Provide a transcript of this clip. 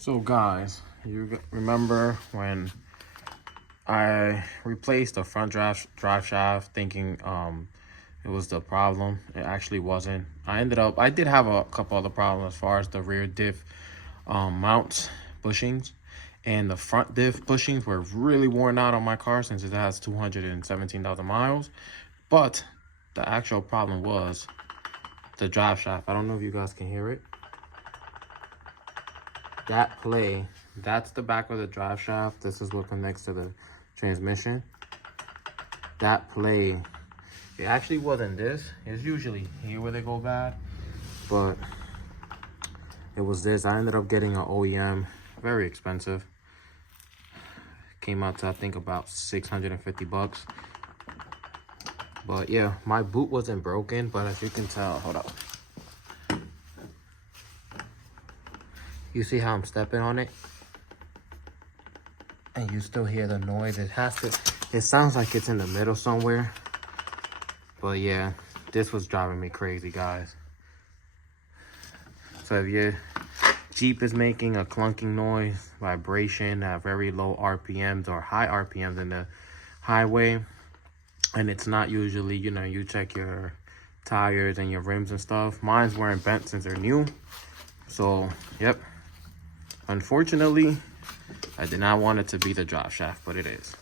So guys, you remember when I replaced the front drive shaft thinking it was the problem? It actually wasn't. I did have a couple other problems as far as the rear diff mounts bushings, and the front diff bushings were really worn out on my car since it has 217,000 miles. But the actual problem was the drive shaft. I don't know if you guys can hear it. That play, that's the back of the drive shaft. This is what connects to the transmission. That play, it actually wasn't this. It's usually here where they go bad, but it was this. I ended up getting an OEM, very expensive. Came out to, I think, about 650 bucks. But yeah, my boot wasn't broken, but as you can tell, hold up. You see how I'm stepping on it? And you still hear the noise. It sounds like it's in the middle somewhere. But yeah, this was driving me crazy, guys. So if your Jeep is making a clunking noise, vibration at very low RPMs or high RPMs in the highway, and it's not usually, you check your tires and your rims and stuff. Mine's weren't bent since they're new. So, yep. Unfortunately, I did not want it to be the drive shaft, but it is.